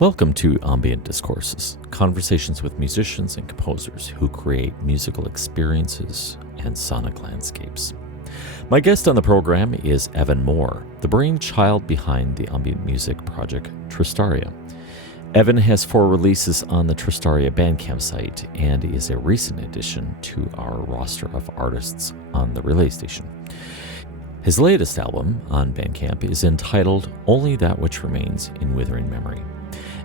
Welcome to Ambient Discourses, conversations with musicians and composers who create musical experiences and sonic landscapes. My guest on the program is Evan Moore, the brainchild behind the ambient music project Trystaria. Evan has 4 releases on the Trystaria Bandcamp site and is a recent addition to our roster of artists on the Relay Station. His latest album on Bandcamp is entitled Only That Which Remains in Withering Memory.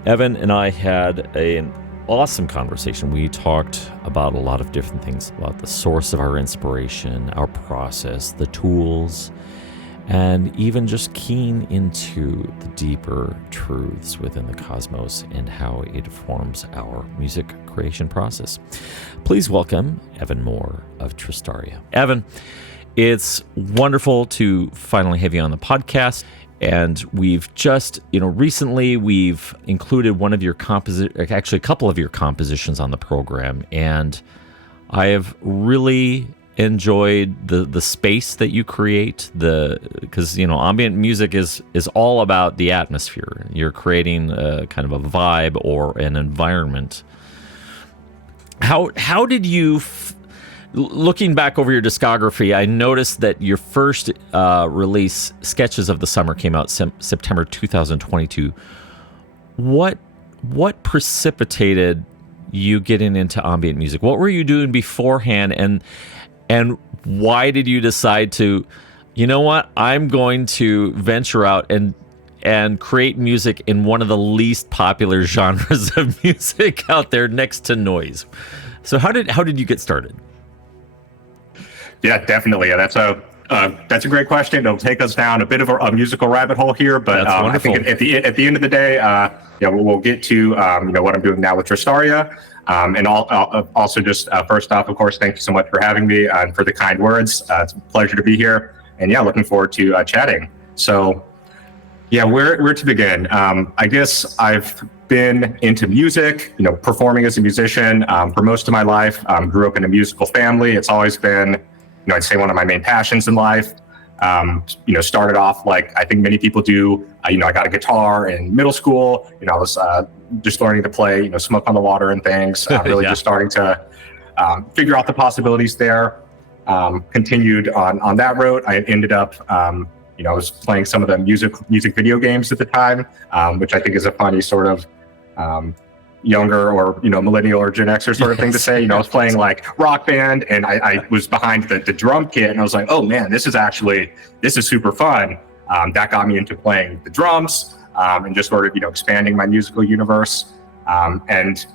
Evan and I had an awesome conversation. We talked about a lot of different things, about the source of our inspiration, our process, the tools, and even just keen into the deeper truths within the cosmos and how it forms our music creation process. Please welcome Evan Moore of Trystaria. Evan, it's wonderful to finally have you on the podcast. And we've just, recently we've included one of your actually a couple of your compositions on the program, and I have really enjoyed the space that you create. Because ambient music is all about the atmosphere. You're creating a kind of a vibe or an environment. How did you? Looking back over your discography, I noticed that your first release, Sketches of the Summer, came out September 2022. What precipitated you getting into ambient music? What were you doing beforehand, and why did you decide to, I'm going to venture out and create music in one of the least popular genres of music out there, next to noise? So how did you get started? Yeah, definitely. Yeah, that's a great question. It'll take us down a bit of a musical rabbit hole here, but I think at the end of the day, we'll get to what I'm doing now with Trystaria, and also just first off, of course, thank you so much for having me and for the kind words. It's a pleasure to be here, and looking forward to chatting. So, where to begin? I guess I've been into music, performing as a musician for most of my life. Grew up in a musical family. It's always been, I'd say, one of my main passions in life. Started off like I think many people do. I got a guitar in middle school. I was just learning to play, Smoke on the Water and things. Really just starting to figure out the possibilities there. Continued on that road. I ended up, I was playing some of the music video games at the time, which I think is a funny sort of younger or millennial or Gen Xer sort of thing to say. I was playing like Rock Band, and I was behind the drum kit, and I was like, oh man, this is super fun. That got me into playing the drums, and just sort of expanding my musical universe. And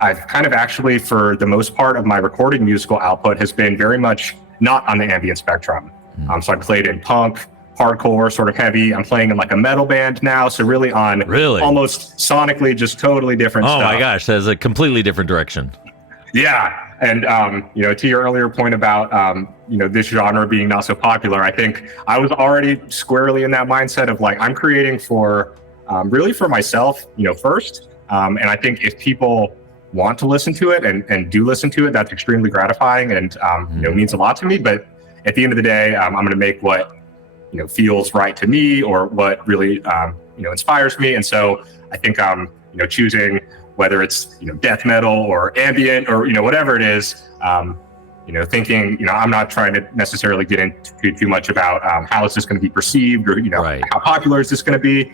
I've kind of actually, for the most part of my recording musical output, has been very much not on the ambient spectrum. So I played in punk, hardcore, sort of heavy. I'm playing in like a metal band now, so really almost sonically just totally different stuff. Oh my gosh, that's a completely different direction. Yeah, and to your earlier point about this genre being not so popular, I think I was already squarely in that mindset of like, I'm creating for really for myself, first. And I think if people want to listen to it and do listen to it, that's extremely gratifying and means a lot to me. But at the end of the day, I'm going to make what feels right to me, or what really inspires me. And so I think choosing whether it's death metal or ambient or whatever it is, thinking I'm not trying to necessarily get into too much about how is this going to be perceived, or how popular is this going to be.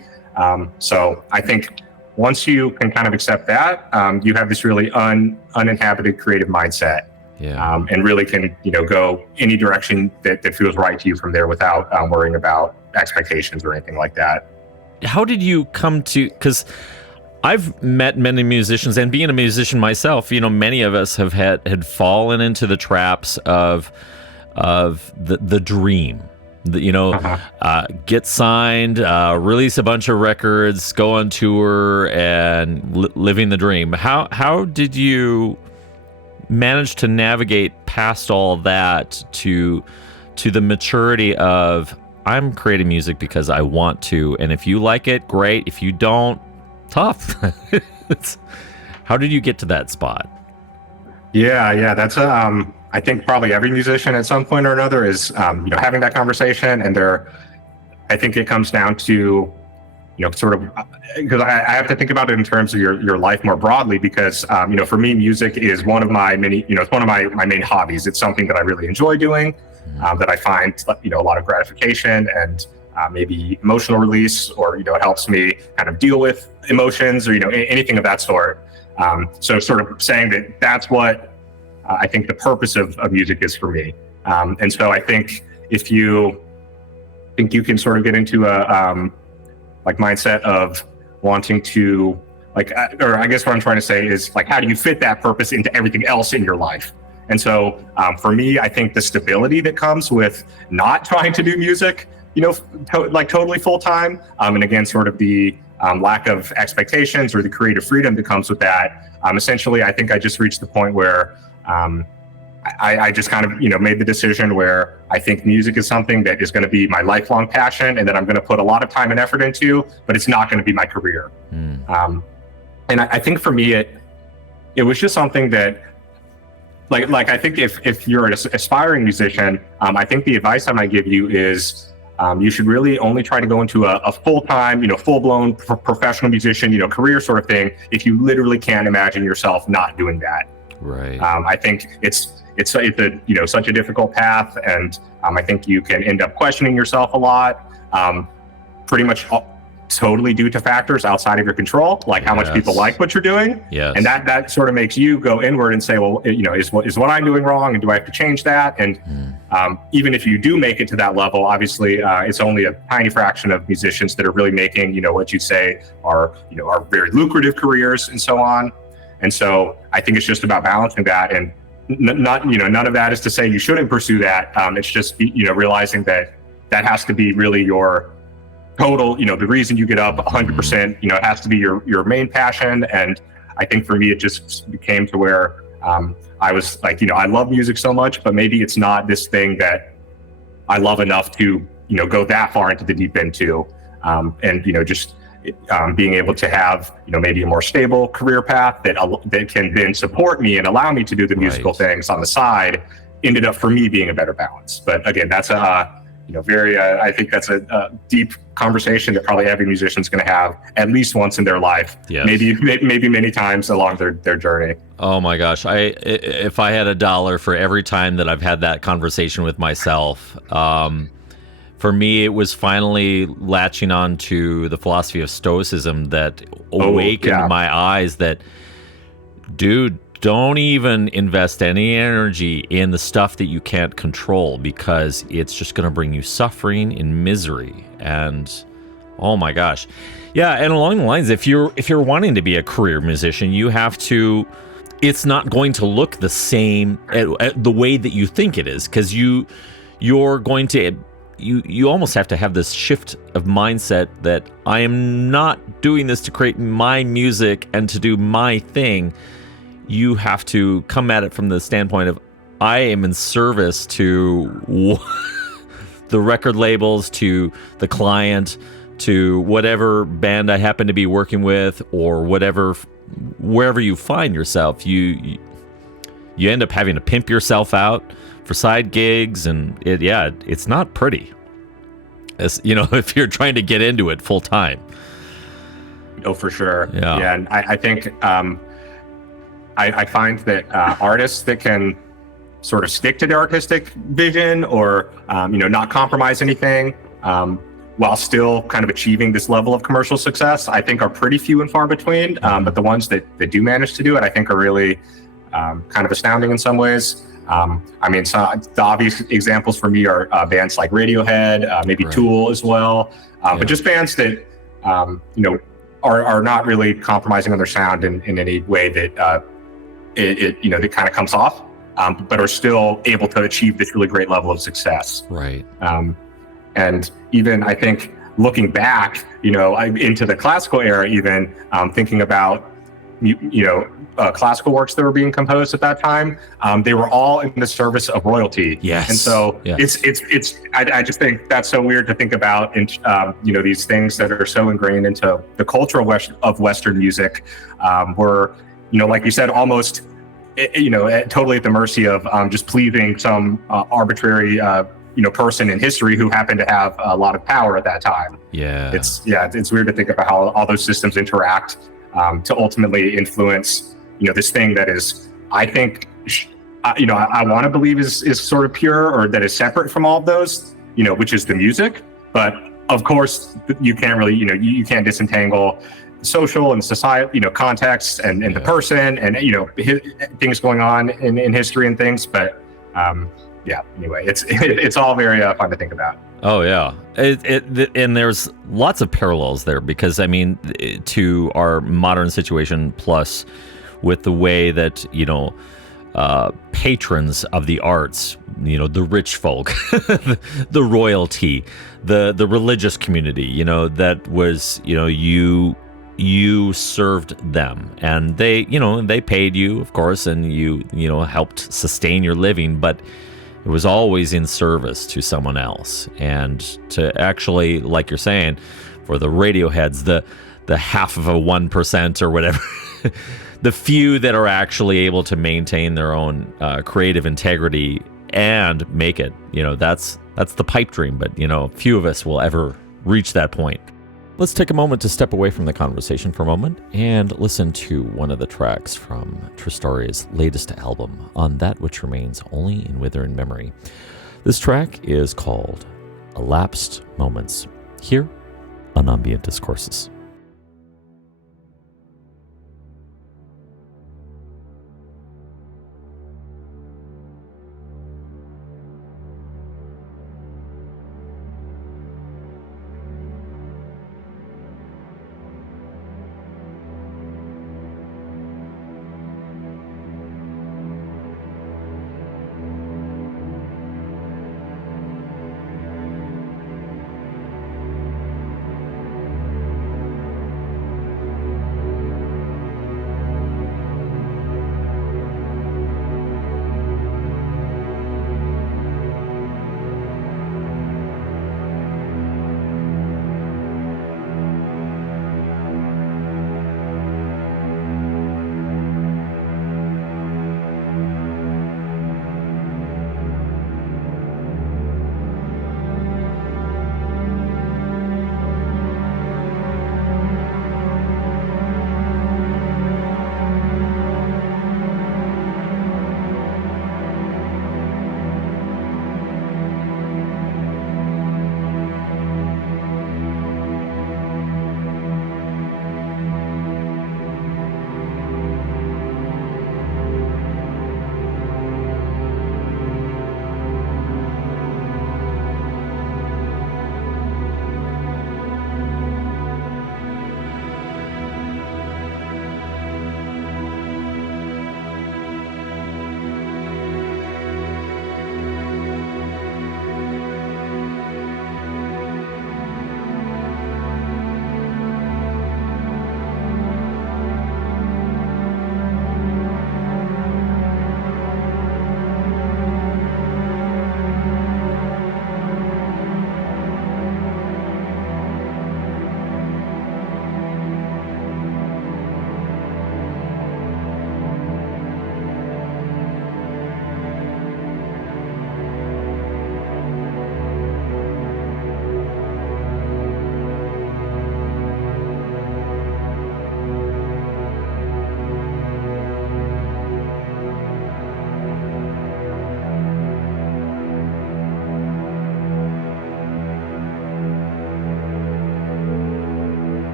So I think once you can kind of accept that, you have this really uninhabited creative mindset. Yeah. And really can, go any direction that feels right to you from there without worrying about expectations or anything like that. How did you come to, because I've met many musicians, and being a musician myself, many of us have had fallen into the traps of the dream. Get signed, release a bunch of records, go on tour, and living the dream. How did you manage to navigate past all that to the maturity of, I'm creating music because I want to, and if you like it, great. If you don't, tough. How did you get to that spot? Yeah, that's I think probably every musician at some point or another is having that conversation, and I think it comes down to sort of, because I have to think about it in terms of your life more broadly, because, for me, music is one of my many, it's one of my main hobbies. It's something that I really enjoy doing, that I find, a lot of gratification and maybe emotional release, or, it helps me kind of deal with emotions, or, anything of that sort. So sort of saying that that's what I think the purpose of music is for me. And so I think if you think you can sort of get into a, mindset of wanting to or I guess what I'm trying to say is how do you fit that purpose into everything else in your life? And so for me, I think the stability that comes with not trying to do music, totally full time, and again, sort of the lack of expectations or the creative freedom that comes with that. Essentially, I think I just reached the point where I just kind of, made the decision where I think music is something that is going to be my lifelong passion, and that I'm going to put a lot of time and effort into, but it's not going to be my career. And I think for me, it was just something that, I think if you're an aspiring musician, I think the advice I might give you is you should really only try to go into a full-time, full-blown professional musician, career sort of thing, if you literally can't imagine yourself not doing that. Right. I think it's such a difficult path, and I think you can end up questioning yourself a lot, pretty much totally due to factors outside of your control, like how much people like what you're doing. Yes. And that sort of makes you go inward and say, well, is what I'm doing wrong, and do I have to change that? And even if you do make it to that level, obviously it's only a tiny fraction of musicians that are really making, what you say are very lucrative careers and so on. And so I think it's just about balancing that, and none of that is to say you shouldn't pursue that. It's just, realizing that has to be really your total, the reason you get up 100%, it has to be your main passion. And I think for me, it just became to where I was I love music so much, but maybe it's not this thing that I love enough to, go that far into the deep end too. And, just being able to have, maybe a more stable career path that can then support me and allow me to do the musical things on the side ended up for me being a better balance. But again, that's very, I think that's a deep conversation that probably every musician is going to have at least once in their life. Yes. Maybe many times along their journey. Oh my gosh. If I had $1 for every time that I've had that conversation with myself, for me, it was finally latching on to the philosophy of Stoicism that awakened my eyes that, dude, don't even invest any energy in the stuff that you can't control, because it's just going to bring you suffering and misery. And oh my gosh. Yeah, and along the lines, if you're wanting to be a career musician, you have to, it's not going to look the same at the way that you think it is, because you're going to, you almost have to have this shift of mindset that I am not doing this to create my music and to do my thing. You have to come at it from the standpoint of, I am in service to the record labels, to the client, to whatever band I happen to be working with, or wherever you find yourself. You end up having to pimp yourself out for side gigs, and it's not pretty, as if you're trying to get into it full time. Oh, for sure. Yeah. And I think I find that artists that can sort of stick to their artistic vision, or not compromise anything, while still kind of achieving this level of commercial success, I think are pretty few and far between. But the ones that do manage to do it, I think are really kind of astounding in some ways. The obvious examples for me are bands like Radiohead, maybe Tool as well, but just bands that are not really compromising on their sound in any way that that kind of comes off, but are still able to achieve this really great level of success. Right. And even I think looking back, into the classical era, even thinking about classical works that were being composed at that time, they were all in the service of royalty. Yes. And so I just think that's so weird to think about, in these things that are so ingrained into the culture of Western music, were, like you said, almost, totally at the mercy of just pleasing some arbitrary person in history who happened to have a lot of power at that time. It's weird to think about how all those systems interact to ultimately influence this thing that is, I think, I want to believe is sort of pure, or that is separate from all of those, which is the music. But of course, you can't really, you can't disentangle social and society, context and the person and, things going on in history and things. But anyway, it's all very fun to think about. Oh, yeah. And there's lots of parallels there because, I mean, to our modern situation, plus with the way that, patrons of the arts, the rich folk, the royalty, the religious community, that was, you served them, and they paid you, of course, and you helped sustain your living, but it was always in service to someone else. And to actually, like you're saying, for the Radioheads, the half of a 1% or whatever, the few that are actually able to maintain their own creative integrity and make it, that's the pipe dream. But, few of us will ever reach that point. Let's take a moment to step away from the conversation for a moment and listen to one of the tracks from Trystaria's latest album, On That Which Remains Only in Withering Memory. This track is called Elapsed Moments, here on Ambient Discourses.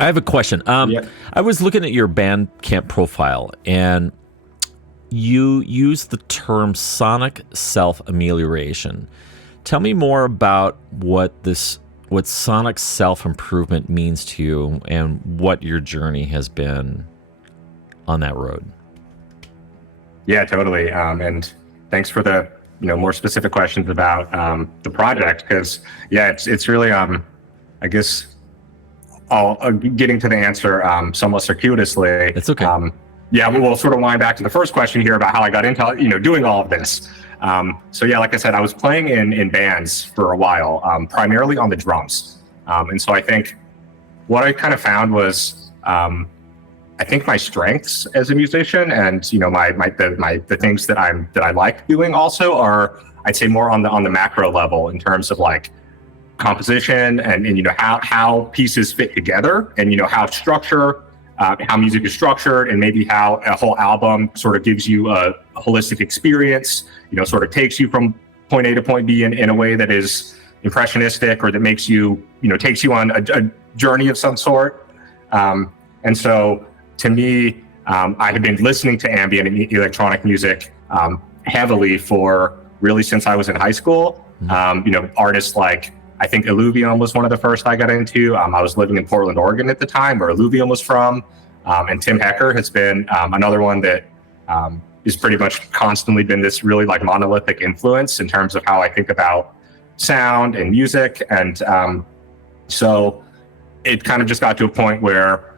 I have a question. I was looking at your Bandcamp profile, and you use the term sonic self-amelioration. Tell me more about what sonic self-improvement means to you and what your journey has been on that road. Yeah, totally. And thanks for the more specific questions about the project, because it's really I guess getting to the answer somewhat circuitously. It's okay. We'll sort of wind back to the first question here about how I got into doing all of this. Like I said, I was playing in bands for a while, primarily on the drums. And so I think what I kind of found was I think my strengths as a musician and the things that I like doing also are, I'd say, more on the macro level in terms of like composition and how pieces fit together and how music is structured, and maybe how a whole album sort of gives you a holistic experience, sort of takes you from point A to point B in a way that is impressionistic, or that makes you, takes you on a journey of some sort. And so to me, I have been listening to ambient and electronic music heavily for really since I was in high school. Artists like, I think Illuvium was one of the first I got into. I was living in Portland, Oregon at the time, where Illuvium was from. And Tim Hecker has been another one that is pretty much constantly been this really like monolithic influence in terms of how I think about sound and music. And so it kind of just got to a point where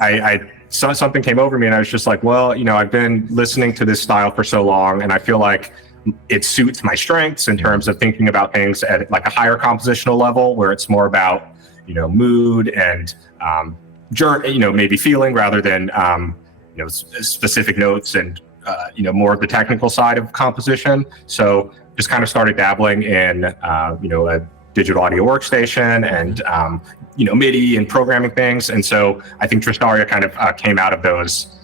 I saw something came over me, and I was just like, well, I've been listening to this style for so long, and I feel like it suits my strengths in terms of thinking about things at like a higher compositional level, where it's more about, mood and journey, maybe feeling, rather than, specific notes and, more of the technical side of composition. So just kind of started dabbling in, a digital audio workstation and, MIDI and programming things. And so I think Trystaria kind of came out of those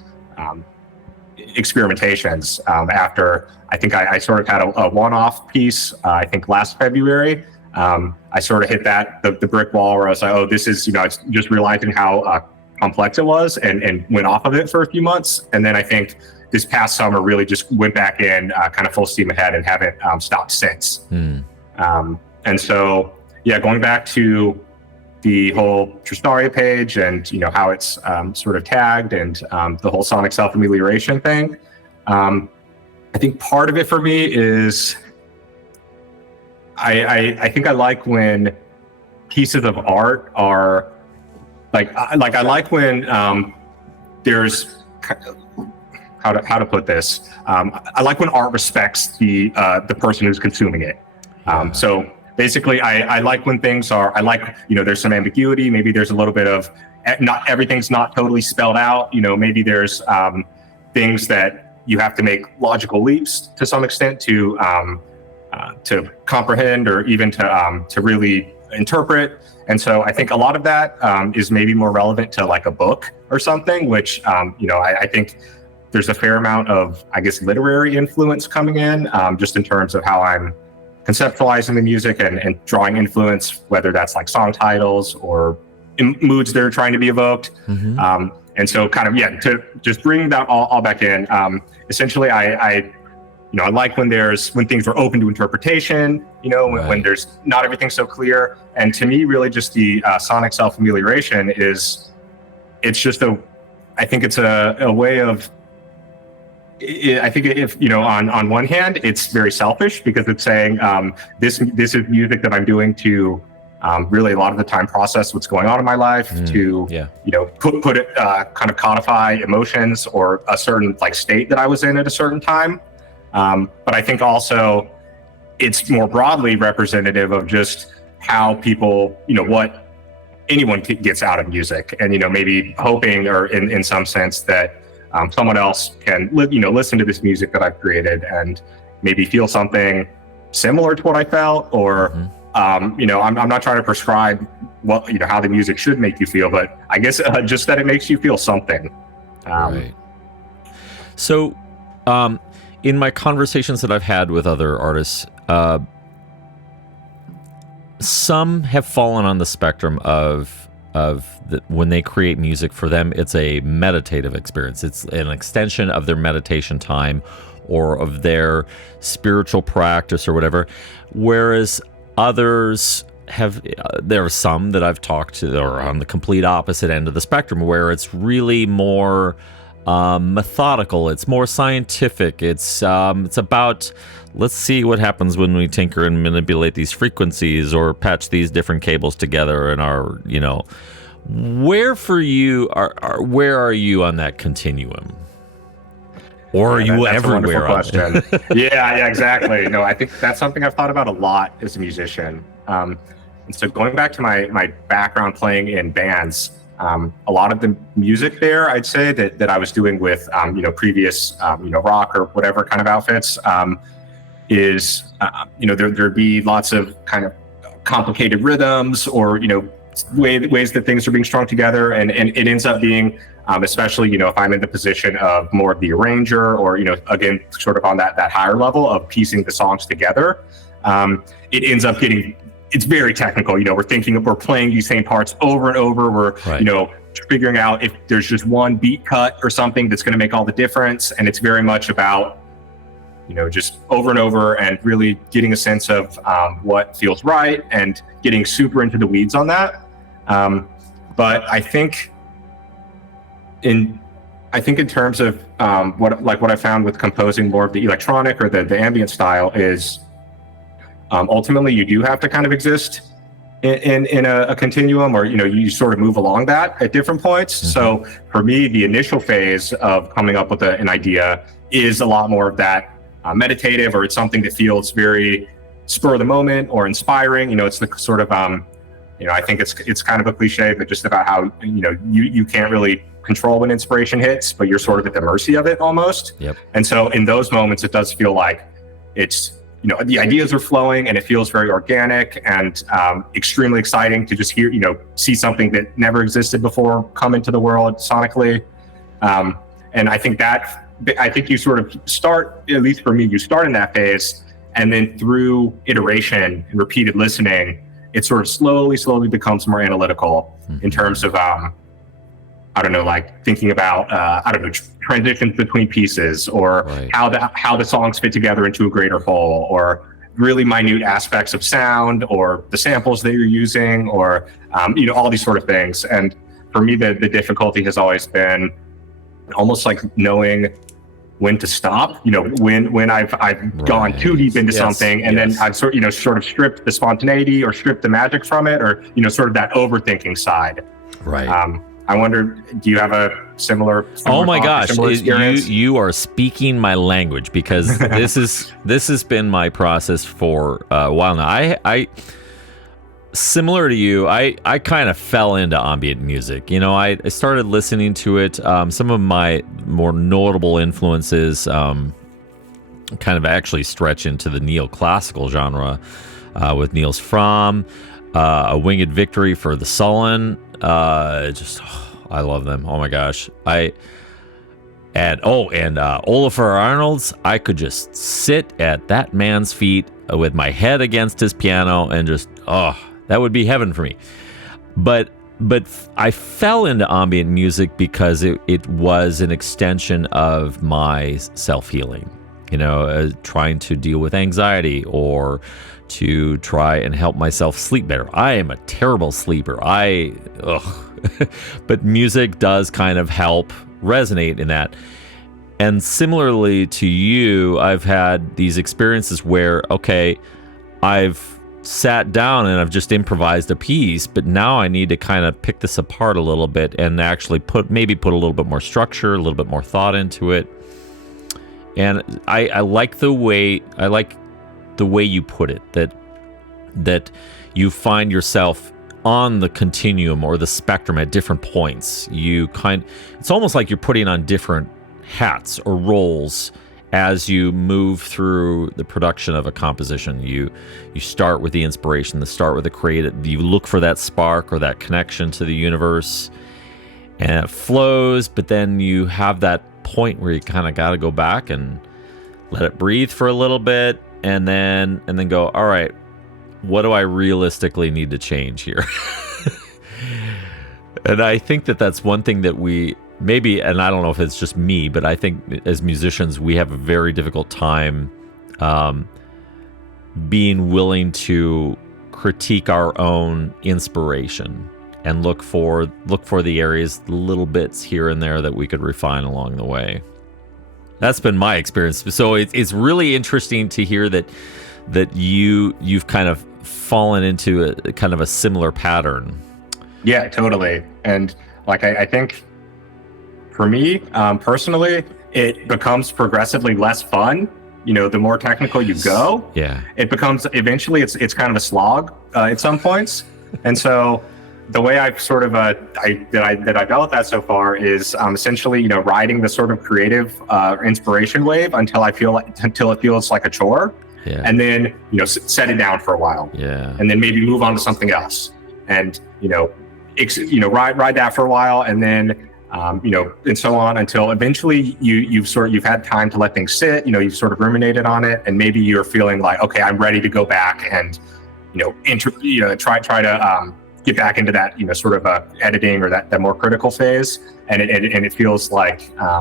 experimentations after I think I sort of had a one-off piece, I think last February. I sort of hit the brick wall where I was like, oh, this is, I was just realizing how complex it was, and went off of it for a few months. And then I think this past summer really just went back in kind of full steam ahead and haven't stopped since. And so, going back to the whole Trystaria page and, how it's sort of tagged and the whole sonic self-amelioration thing. I think part of it for me is I think I like when pieces of art are like I like when there's how to put this. I like when art respects the person who's consuming it. So basically, I like when things are, there's some ambiguity. Maybe there's a little bit of, not everything's not totally spelled out. Maybe there's things that you have to make logical leaps to some extent to comprehend, or even to really interpret. And so I think a lot of that is maybe more relevant to like a book or something, which, I think there's a fair amount of, I guess, literary influence coming in, just in terms of how I'm conceptualizing the music and drawing influence, whether that's like song titles or moods that are trying to be evoked. And so kind of, to just bring that all back in, essentially I like when things are open to interpretation, when there's not everything so clear. And to me, really just the sonic self-amelioration it's just I think it's a way of, I think if, on one hand, it's very selfish because it's saying this is music that I'm doing to really a lot of the time process what's going on in my life, to put it kind of codify emotions or a certain like state that I was in at a certain time. But I think also it's more broadly representative of just how people, what anyone gets out of music, and maybe hoping, or in some sense, that someone else can listen to this music that I've created and maybe feel something similar to what I felt, or I'm not trying to prescribe how the music should make you feel, but I guess just that it makes you feel something. Right. So in my conversations that I've had with other artists, some have fallen on the spectrum of when they create music, for them it's a meditative experience. It's an extension of their meditation time or of their spiritual practice or whatever, whereas others have, there are some that I've talked to that are on the complete opposite end of the spectrum, where it's really more methodical, it's more scientific, it's about, let's see what happens when we tinker and manipulate these frequencies or patch these different cables together, and our, where for you where are you on that continuum? Or are you everywhere? That's a wonderful question. Yeah, exactly. No, I think that's something I've thought about a lot as a musician. And so going back to my background playing in bands, a lot of the music there, I'd say that I was doing with, previous, rock or whatever kind of outfits, is, there'd be lots of kind of complicated rhythms or, ways that things are being strung together. And it ends up being, especially, if I'm in the position of more of the arranger or, again, sort of on that higher level of piecing the songs together, it ends up it's very technical. We're playing these same parts over and over. We're, right. Figuring out if there's just one beat cut or something that's going to make all the difference. And it's very much about, just over and over and really getting a sense of what feels right and getting super into the weeds on that. But I think in terms of what I found with composing more of the electronic or the ambient style is, ultimately you do have to kind of exist in a continuum, or you sort of move along that at different points. Mm-hmm. So for me, the initial phase of coming up with an idea is a lot more of that meditative, or it's something that feels very spur of the moment or inspiring. It's the sort of I think it's kind of a cliche, but just about how you can't really control when inspiration hits, but you're sort of at the mercy of it almost. Yep. And so in those moments, it does feel like it's the ideas are flowing and it feels very organic and extremely exciting to just see something that never existed before come into the world sonically. And I think you sort of start, at least for me, you start in that phase, and then through iteration and repeated listening, it sort of slowly becomes more analytical in terms of, thinking about, transitions between pieces, or right. how the songs fit together into a greater whole, or really minute aspects of sound, or the samples that you're using, or, all these sort of things. And for me, the difficulty has always been almost like knowing when to stop, when I've right. gone too deep into something, and then I've sort of stripped the spontaneity or stripped the magic from it, or, sort of that overthinking side. Right. I wonder, do you have a similar oh my gosh, you are speaking my language, because this has been my process for a while now. I similar to you, I kind of fell into ambient music. I started listening to it. Some of my more notable influences kind of actually stretch into the neoclassical genre with Niels Fromm, A Winged Victory for the Sullen. I love them. Oh my gosh. And Olafur Arnalds. I could just sit at that man's feet with my head against his piano and just, that would be heaven for me. But I fell into ambient music because it was an extension of my self-healing, trying to deal with anxiety or to try and help myself sleep better. I am a terrible sleeper. But music does kind of help resonate in that. And similarly to you, I've had these experiences where, okay, I've sat down and I've just improvised a piece, but now I need to kind of pick this apart a little bit and actually put a little bit more structure, a little bit more thought into it. And I like the way you put it, that you find yourself on the continuum or the spectrum at different points. It's almost like you're putting on different hats or roles as you move through the production of a composition. You start with the inspiration, start with the creative. You look for that spark or that connection to the universe, and it flows. But then you have that point where you kind of got to go back and let it breathe for a little bit, and then go, all right, what do I realistically need to change here? And I think that that's one thing that we maybe, and I don't know if it's just me, but I think as musicians, we have a very difficult time being willing to critique our own inspiration and look for the areas, the little bits here and there that we could refine along the way. That's been my experience. So it's really interesting to hear that you've kind of fallen into a kind of a similar pattern. Yeah, totally. And like I think for me personally, it becomes progressively less fun. You know, the more technical you go, it becomes eventually it's kind of a slog at some points. And so the way I've sort of I developed that so far is essentially, you know, riding the sort of creative inspiration wave until it feels like a chore, and then, you know, set it down for a while, and then maybe move on to something else, and you know, ride that for a while, and then you know, and so on until eventually you've had time to let things sit. You know, you've sort of ruminated on it, and maybe you're feeling like, okay, I'm ready to go back and, you know, try to get back into that, you know, sort of editing or that more critical phase, and it feels like I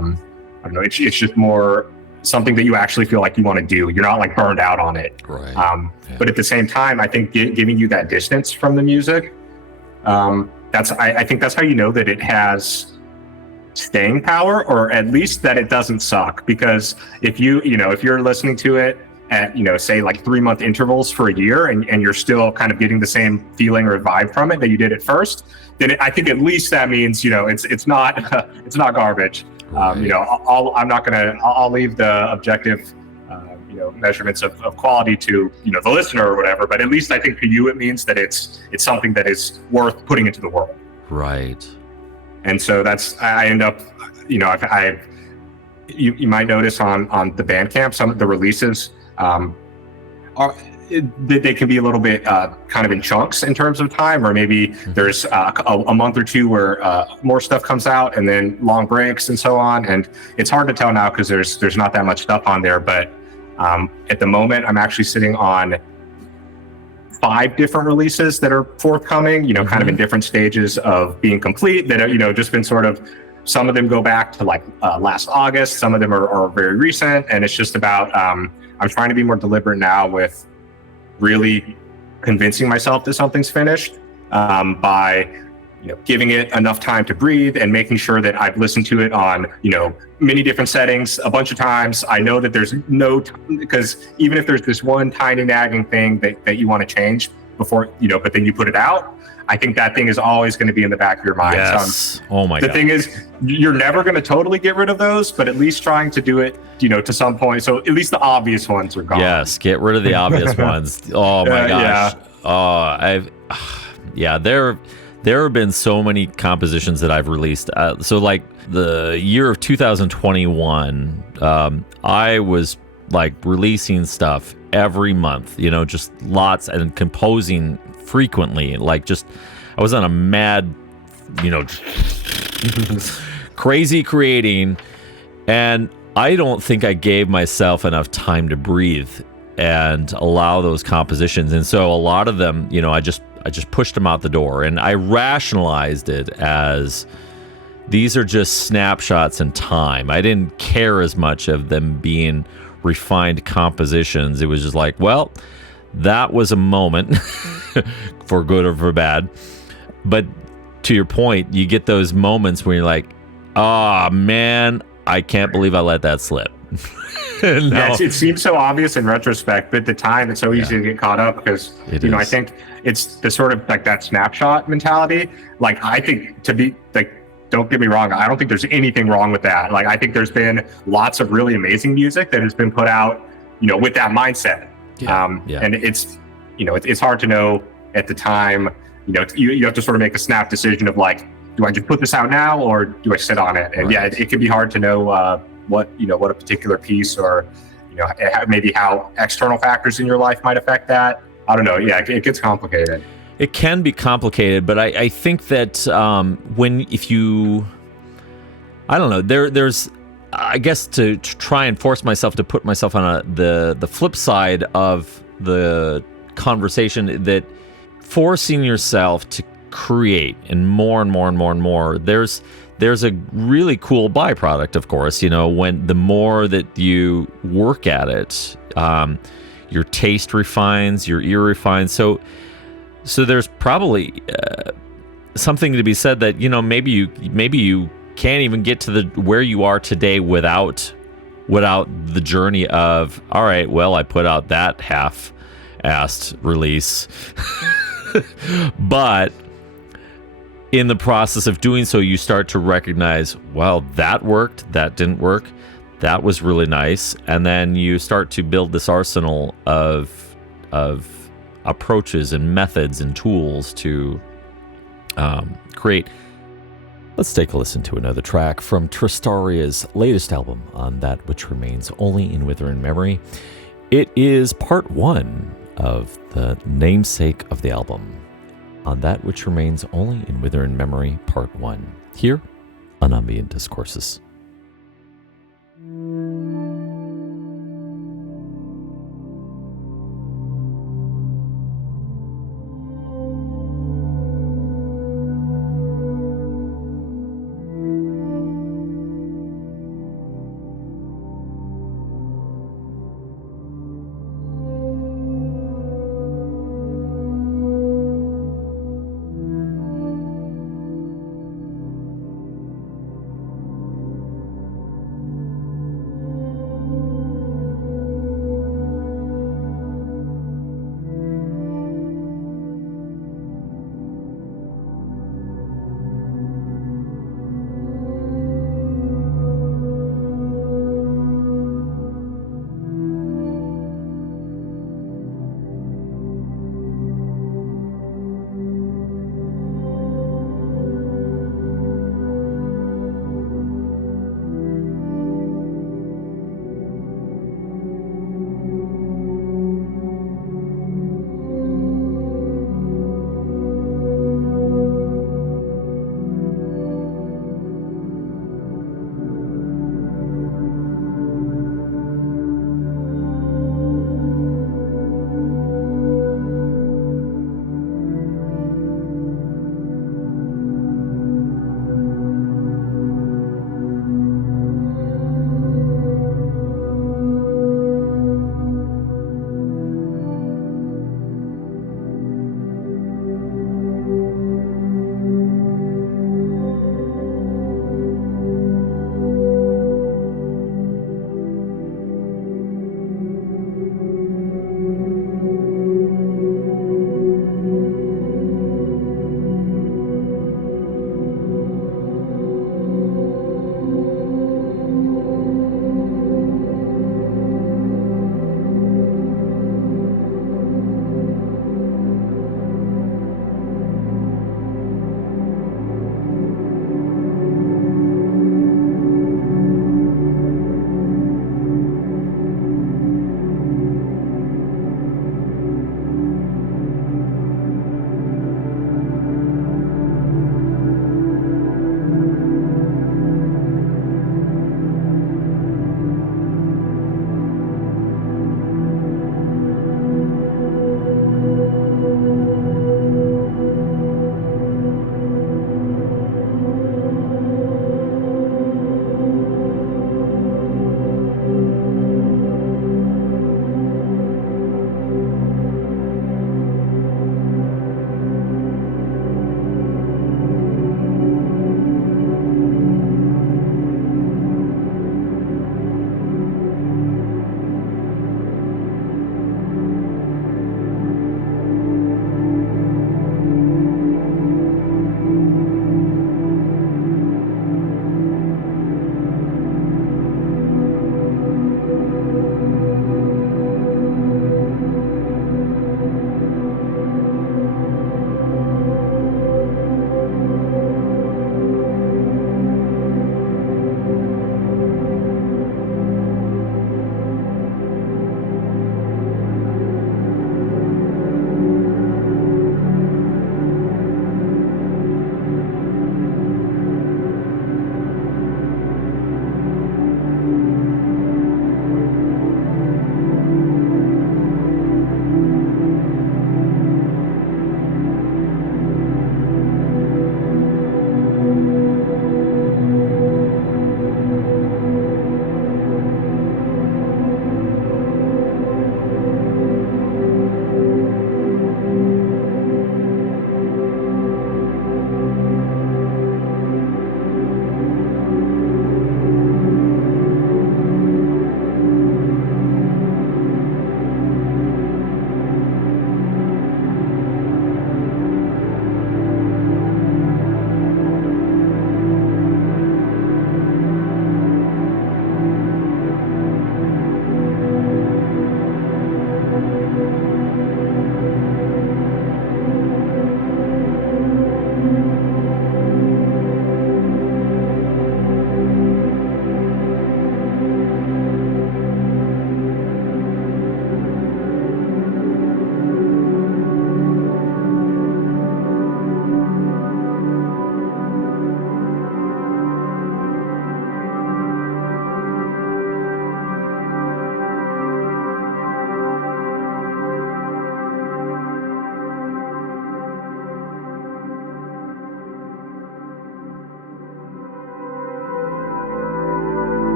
don't know, it's just more something that you actually feel like you want to do. You're not like burned out on it, right? But at the same time, I think giving you that distance from the music, I think that's how you know that it has staying power, or at least that it doesn't suck. Because if you're listening to it at, you know, say like 3-month intervals for a year, and you're still kind of getting the same feeling or vibe from it that you did at first, then I think at least that means, you know, it's not it's not garbage. Right. You know, I'll leave the objective you know, measurements of quality to, you know, the listener or whatever, but at least I think for you it means that it's something that is worth putting into the world. Right. And so I end up, you know, you might notice on the Bandcamp, some of the releases they can be a little bit kind of in chunks in terms of time, or maybe there's a month or two where more stuff comes out, and then long breaks and so on. And it's hard to tell now because there's not that much stuff on there. But at the moment, I'm actually sitting on 5 different releases that are forthcoming, you know, kind of in different stages of being complete, that are, you know, just been sort of, some of them go back to like last August, some of them are very recent, and it's just about I'm trying to be more deliberate now with really convincing myself that something's finished by, you know, giving it enough time to breathe and making sure that I've listened to it on, you know, many different settings a bunch of times. I know that there's because even if there's this one tiny nagging thing that you want to change before, you know, but then you put it out, I think that thing is always going to be in the back of your mind. Yes. So oh my God. The thing is, you're never going to totally get rid of those, but at least trying to do it, you know, to some point. So at least the obvious ones are gone. Yes, get rid of the obvious ones. Oh my gosh. Yeah. There have been so many compositions that I've released. So like the year of 2021, I was like releasing stuff every month, you know, just lots, and composing frequently. Like just, I was on a mad, you know, crazy creating, and I don't think I gave myself enough time to breathe and allow those compositions. And so a lot of them, you know, I just pushed them out the door, and I rationalized it as these are just snapshots in time. I didn't care as much of them being refined compositions. It was just like, well, that was a moment for good or for bad. But to your point, you get those moments where you're like, oh man, I can't believe I let that slip. No. Yeah, it seems so obvious in retrospect, but at the time it's so easy to get caught up because, you know, I think it's the sort of like that snapshot mentality. Like, I think to be like, don't get me wrong, I don't think there's anything wrong with that. Like, I think there's been lots of really amazing music that has been put out, you know, with that mindset. And it's, you know, it's hard to know at the time. You know, you have to sort of make a snap decision of like, do I just put this out now or do I sit on it? And it can be hard to know what a particular piece, or, you know, maybe how external factors in your life might affect that. I don't know. Yeah, it gets complicated. It can be complicated, but I think that I don't know, there's, I guess, to try and force myself to put myself on the flip side of the conversation, that forcing yourself to create and more and more and more and more, there's a really cool byproduct, of course. When the more that you work at it, your taste refines, your ear refines. So there's probably something to be said that maybe you can't even get to where you are today without the journey of, all right, well, I put out that half-assed release, but in the process of doing so, you start to recognize, well, that worked, that didn't work, that was really nice, and then you start to build this arsenal of approaches and methods and tools to create. Let's take a listen to another track from Trystaria's latest album, On That Which Remains Only in Withering Memory. It is part 1 of the namesake of the album, On That Which Remains Only in Withering Memory, part 1, here on Ambient Discourses.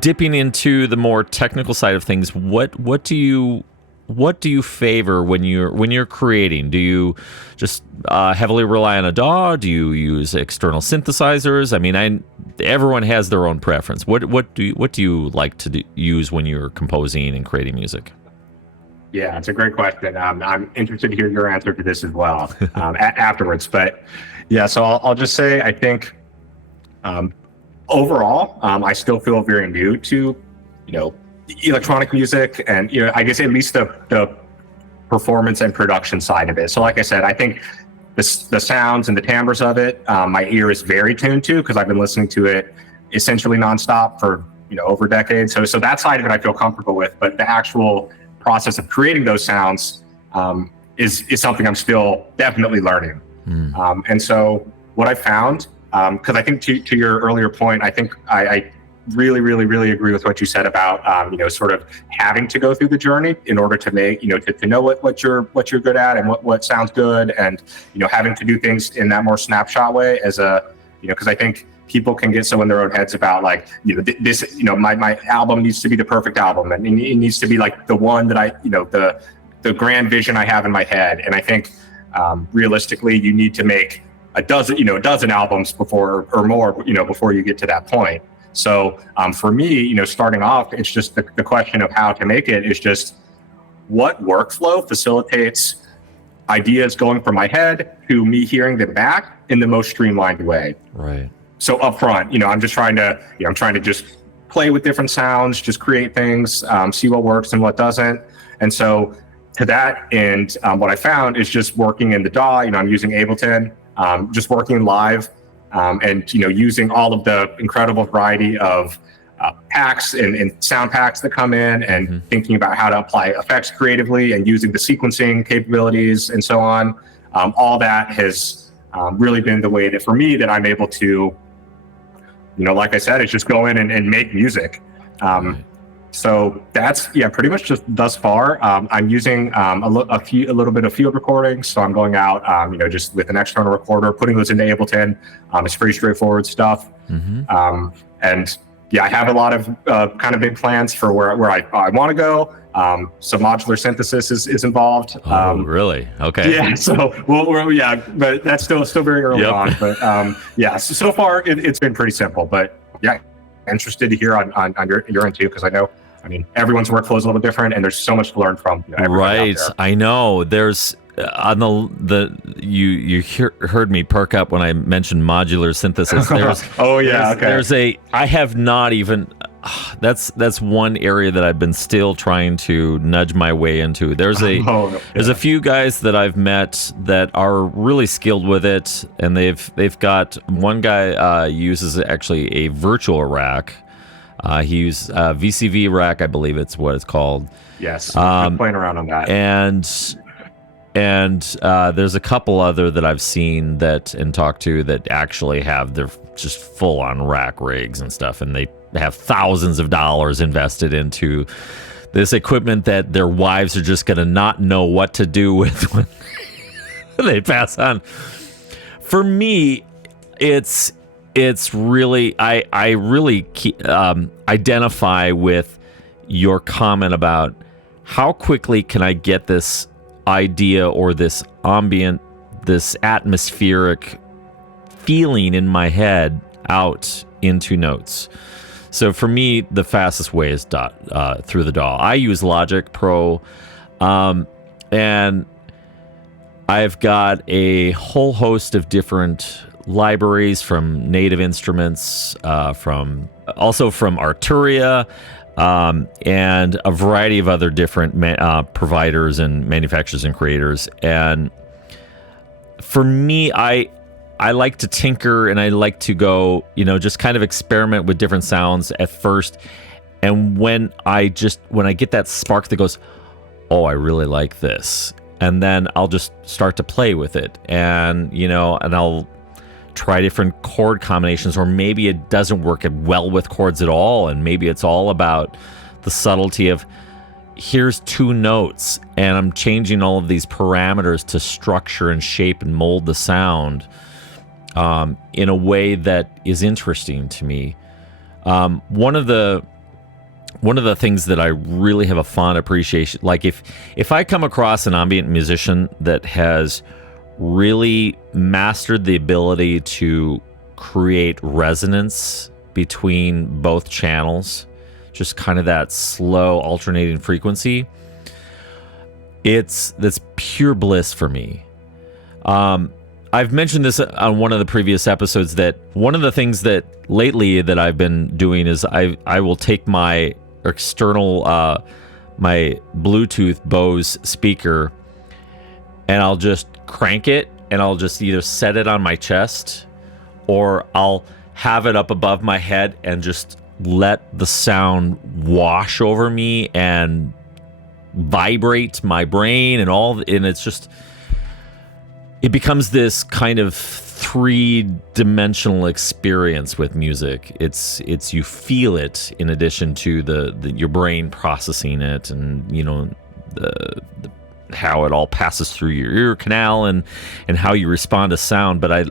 dipping into the more technical side of things, what do you favor when you're creating? Do you just heavily rely on a DAW? Do you use external synthesizers? I mean, everyone has their own preference. What do you like to use when you're composing and creating music? Yeah, it's a great question. I'm interested to hear your answer to this as well afterwards. But yeah, so I'll just say I think overall, I still feel very new to electronic music, and I guess at least the performance and production side of it. So like I said, I think the sounds and the timbres of it, my ear is very tuned to, because I've been listening to it essentially nonstop for over a decade. So that side of it I feel comfortable with, but the actual process of creating those sounds is something I'm still definitely learning. And so what I found, because I think to your earlier point, I think I really, really, really agree with what you said about sort of having to go through the journey in order to make to know what you're good at and what sounds good, and having to do things in that more snapshot way as a because I think people can get so in their own heads about like this my album needs to be the perfect album, and it needs to be like the one that I the grand vision I have in my head. And I think realistically you need to make a dozen albums before you get to that point. So for me, starting off, it's just the question of how to make it is just what workflow facilitates ideas going from my head to me hearing them back in the most streamlined way. Right. So up front, I'm just trying to just play with different sounds, just create things, see what works and what doesn't. And so to that end, what I found is just working in the DAW. I'm using Ableton, just working live. And using all of the incredible variety of packs and sound packs that come in, and thinking about how to apply effects creatively and using the sequencing capabilities and so on. All that has really been the way that for me that I'm able to, like I said, it's just go in and make music. So that's pretty much just thus far. I'm using a little bit of field recording, so I'm going out, just with an external recorder, putting those into Ableton. It's pretty straightforward stuff, and I have a lot of kind of big plans for where I want to go. Some modular synthesis is involved. Oh, really? Okay. Yeah. So but that's still very early on. But so far it's been pretty simple. But yeah, interested to hear on your end too, because I everyone's workflow is a little different, and there's so much to learn from. Right. I know. There's on you heard me perk up when I mentioned modular synthesis. There's I have not even. That's one area that I've been still trying to nudge my way into. There's a few guys that I've met that are really skilled with it, and they've got one guy uses actually a virtual rack. He uses VCV rack, I believe it's what it's called. Yes, I'm playing around on that. And there's a couple other that I've seen and talked to that actually have their just full on rack rigs and stuff, and they have thousands of dollars invested into this equipment that their wives are just going to not know what to do with when they pass on. For me, it's really I really identify with your comment about how quickly can I get this idea or this ambient, this atmospheric feeling in my head out into notes. So for me, the fastest way is through the DAW. I use Logic Pro, and I've got a whole host of different libraries from Native Instruments, from Arturia, and a variety of other different providers and manufacturers and creators. And for me, I like to tinker, and I like to go, just kind of experiment with different sounds at first. And when I get that spark that goes, oh, I really like this, and then I'll just start to play with it, and and I'll try different chord combinations, or maybe it doesn't work well with chords at all, and maybe it's all about the subtlety of here's two notes, and I'm changing all of these parameters to structure and shape and mold the sound in a way that is interesting to me. One of the one of the things that I really have a fond appreciation, like if I come across an ambient musician that has really mastered the ability to create resonance between both channels, just kind of that slow alternating frequency, that's pure bliss for me. I've mentioned this on one of the previous episodes, that one of the things that lately that I've been doing is I will take my external my Bluetooth Bose speaker, and I'll just crank it, and I'll just either set it on my chest, or I'll have it up above my head and just let the sound wash over me and vibrate my brain and it's just, it becomes this kind of three-dimensional experience with music. It's you feel it in addition to the your brain processing it, and the how it all passes through your ear canal and how you respond to sound. But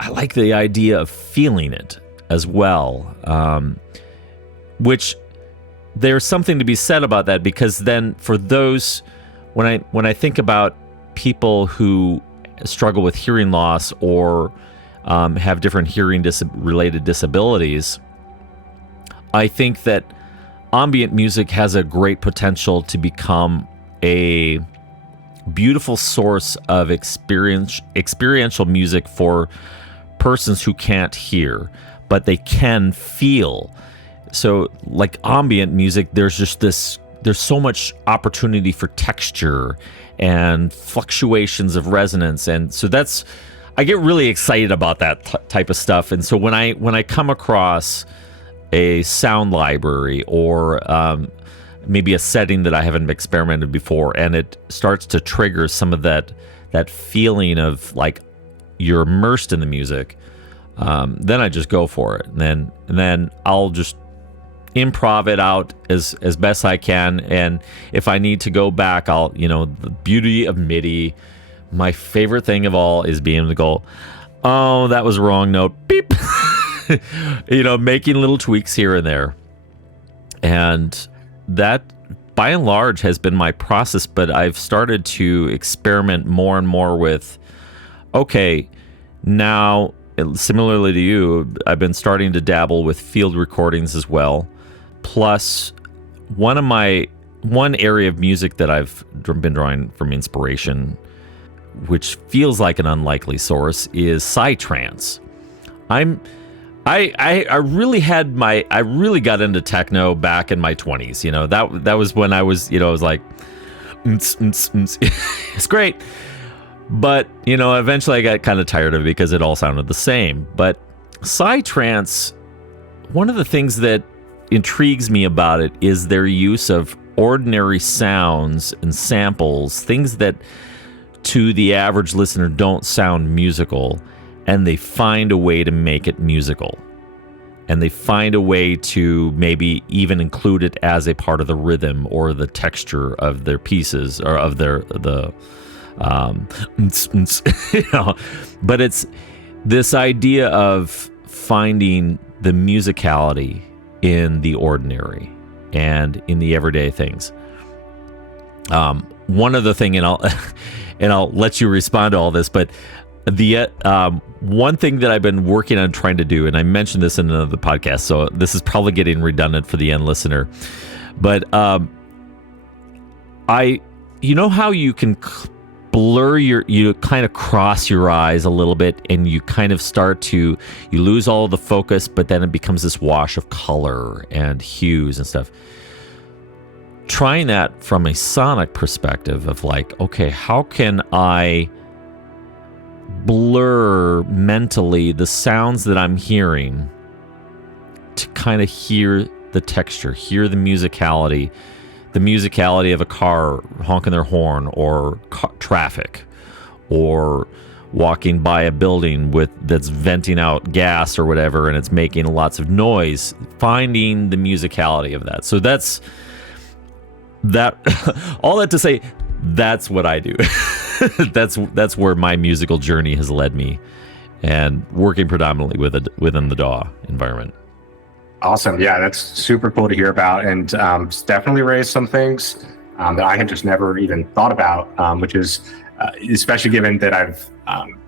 I like the idea of feeling it as well, which there's something to be said about that, because then for those, when I think about people who struggle with hearing loss or have different hearing related disabilities, I think that ambient music has a great potential to become a beautiful source of experiential music for persons who can't hear, but they can feel. So like ambient music, there's so much opportunity for texture and fluctuations of resonance, and so I get really excited about that type of stuff. And so when I come across a sound library or maybe a setting that I haven't experimented before, and it starts to trigger some of that feeling of like you're immersed in the music, then I just go for it, and then I'll just improv it out as best I can. And if I need to go back, I'll, the beauty of MIDI, my favorite thing of all is being able to go, oh, that was a wrong note, beep, making little tweaks here and there. And that, by and large, has been my process. But I've started to experiment more and more with, okay, now, similarly to you, I've been starting to dabble with field recordings as well. Plus, one area of music that I've been drawing from inspiration, which feels like an unlikely source, is psytrance. I really got into techno back in my 20s. That was when I was, I was like, it's great. But, eventually I got kind of tired of it because it all sounded the same. But psytrance, one of the things that intrigues me about it is their use of ordinary sounds and samples, things that to the average listener don't sound musical, and they find a way to make it musical. And they find a way to maybe even include it as a part of the rhythm or the texture of their pieces, or of but it's this idea of finding the musicality in the ordinary and in the everyday things. One other thing, and I'll let you respond to all this, but the one thing that I've been working on trying to do, and I mentioned this in another podcast, so this is probably getting redundant for the end listener, but you know how you can blur you kind of cross your eyes a little bit, and you kind of you lose all the focus, but then it becomes this wash of color and hues and stuff. Trying that from a sonic perspective of like, okay, how can I blur mentally the sounds that I'm hearing to kind of hear the texture, hear the musicality of a car honking their horn, or traffic, or walking by a building that's venting out gas or whatever, and it's making lots of noise, finding the musicality of that. So that's that. All that to say, that's what I do. that's where my musical journey has led me, and working predominantly within the DAW environment. Awesome. Yeah, that's super cool to hear about, and it's definitely raised some things that I had just never even thought about, which is, especially given that I've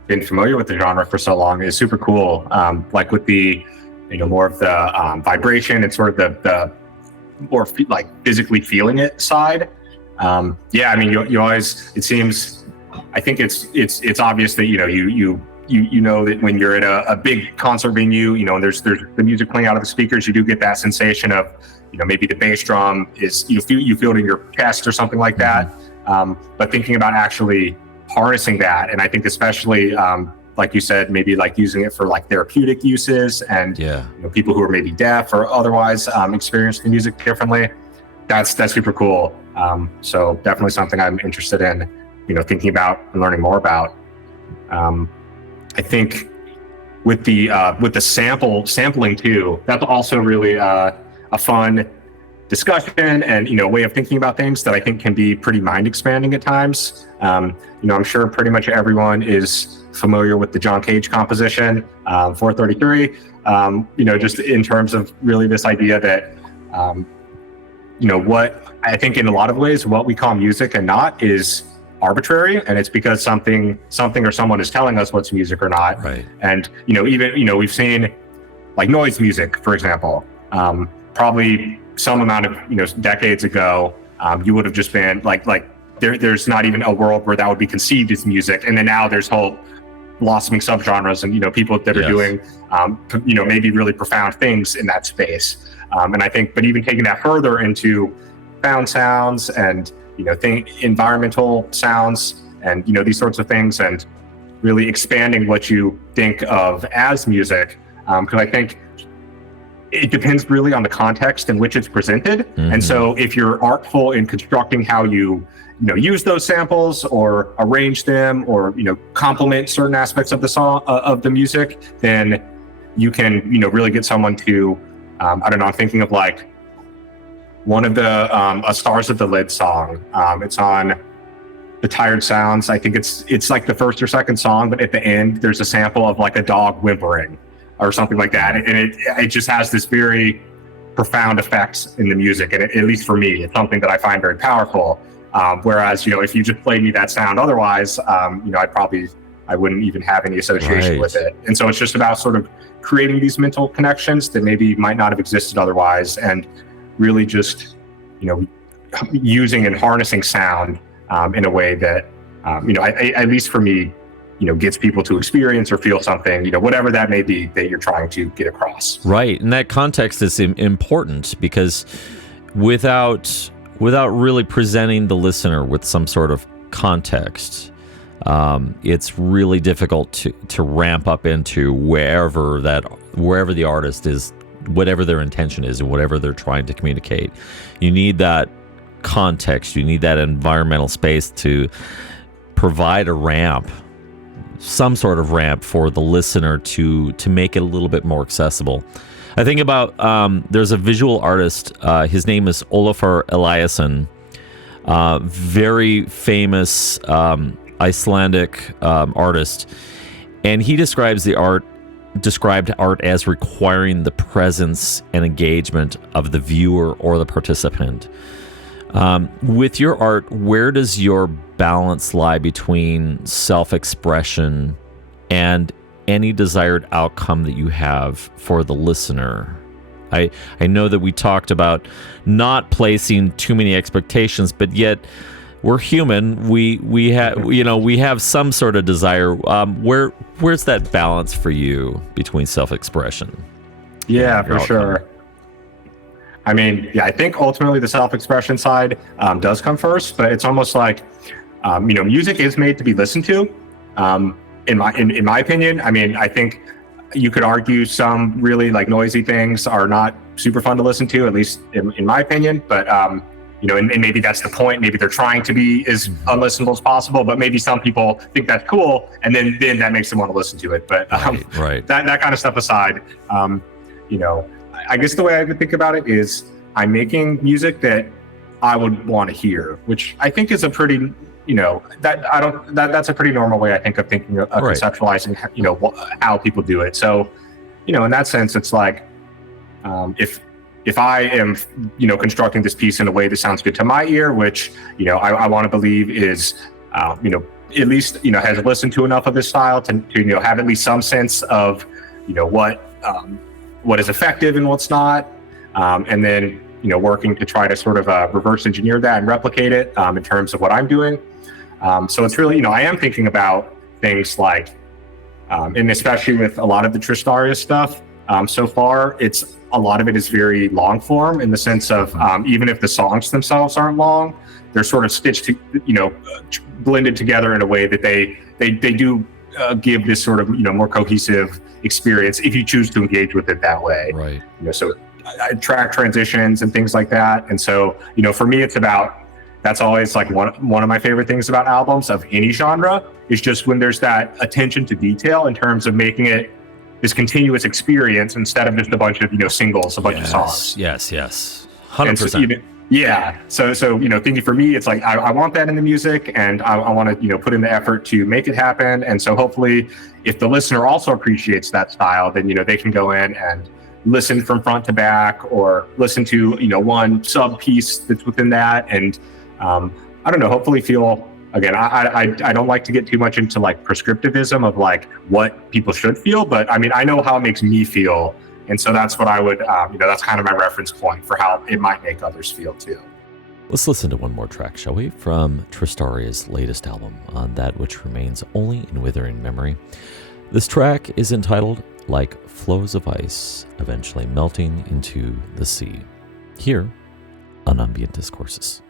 been familiar with the genre for so long, is super cool. Like with the, more of the vibration and sort of the more like physically feeling it side. Yeah, I mean, you always, it seems, I think it's obvious that, you know that when you're at a big concert venue, and there's the music playing out of the speakers, you do get that sensation of, maybe the bass drum is, you feel it in your chest or something like that. But thinking about actually harnessing that, and I think especially, like you said, maybe like using it for like therapeutic uses, and people who are maybe deaf or otherwise experience the music differently. That's super cool. So definitely something I'm interested in, thinking about and learning more about. I think with the sampling too, that's also really a fun discussion and way of thinking about things that I think can be pretty mind expanding at times. I'm sure pretty much everyone is familiar with the John Cage composition 433. Just in terms of really this idea that what I think in a lot of ways what we call music and not is arbitrary, and it's because something or someone is telling us what's music or not. Right. And even we've seen like noise music, for example. Probably some amount of decades ago, you would have just been like there's not even a world where that would be conceived as music, and then now there's whole blossoming subgenres and people that are doing maybe really profound things in that space. And I think, but even taking that further into found sounds and environmental sounds and these sorts of things, and really expanding what you think of as music, because I think it depends really on the context in which it's presented. And so if you're artful in constructing how you use those samples or arrange them or complement certain aspects of the song of the music, then you can really get someone to I don't know, I'm thinking of like one of the A Stars at the Lid song. It's on The Tired Sounds. I think it's like the first or second song, but at the end there's a sample of like a dog whimpering or something like that, and it just has this very profound effect in the music, and at least for me, it's something that I find very powerful. Whereas if you just played me that sound otherwise, I wouldn't even have any association with it. And so it's just about sort of creating these mental connections that maybe might not have existed otherwise, and really just using and harnessing sound in a way that at least for me gets people to experience or feel something, whatever that may be that you're trying to get across. Right. And that context is important, because without really presenting the listener with some sort of context, it's really difficult to ramp up into wherever the artist is, whatever their intention is and whatever they're trying to communicate. You need that context, you need that environmental space to provide a ramp, some sort of ramp for the listener to make it a little bit more accessible. I think about there's a visual artist, his name is Ólafur Eliasson, very famous Icelandic artist, and he described art as requiring the presence and engagement of the viewer or the participant. With your art, where does your balance lie between self-expression and any desired outcome that you have for the listener? I know that we talked about not placing too many expectations, but yet we're human. We have some sort of desire. Where's that balance for you between self-expression? Yeah, for sure. I mean, I think ultimately the self-expression side does come first, but it's almost like music is made to be listened to. In my opinion, I mean, I think you could argue some really like noisy things are not super fun to listen to, at least in my opinion. But and maybe that's the point. Maybe they're trying to be as unlistenable as possible, but maybe some people think that's cool, and then that makes them want to listen to it. But right. That kind of stuff aside, I guess the way I would think about it is I'm making music that I would want to hear, which I think is a pretty that's a pretty normal way I think of thinking of conceptualizing how people do it. So in that sense, it's like if I am, constructing this piece in a way that sounds good to my ear, which, I want to believe is, at least, has listened to enough of this style to have at least some sense of, what is effective and what's not. And then, working to try to sort of reverse engineer that and replicate it in terms of what I'm doing. So it's really, I am thinking about things like, and especially with a lot of the Trystaria stuff, so far, a lot of it is very long form in the sense of even if the songs themselves aren't long, they're sort of stitched to, blended together in a way that they do give this sort of more cohesive experience if you choose to engage with it that way. Right. So track transitions and things like that. And so for me, it's about, that's always like one of my favorite things about albums of any genre is just when there's that attention to detail in terms of making it this continuous experience instead of just a bunch of singles, a bunch of songs. Yes, 100%. So thinking for me, it's like I want that in the music, and I want to put in the effort to make it happen. And so hopefully, if the listener also appreciates that style, then they can go in and listen from front to back, or listen to one sub piece that's within that, and I don't know, hopefully feel. Again, I don't like to get too much into like prescriptivism of like what people should feel, but I mean, I know how it makes me feel. And so that's what I would, that's kind of my reference point for how it might make others feel too. Let's listen to one more track, shall we? From Trystaria's latest album, on that which remains only in withering memory. This track is entitled Like Flows of Ice Eventually Melting into the Sea, here on Ambient Discourses.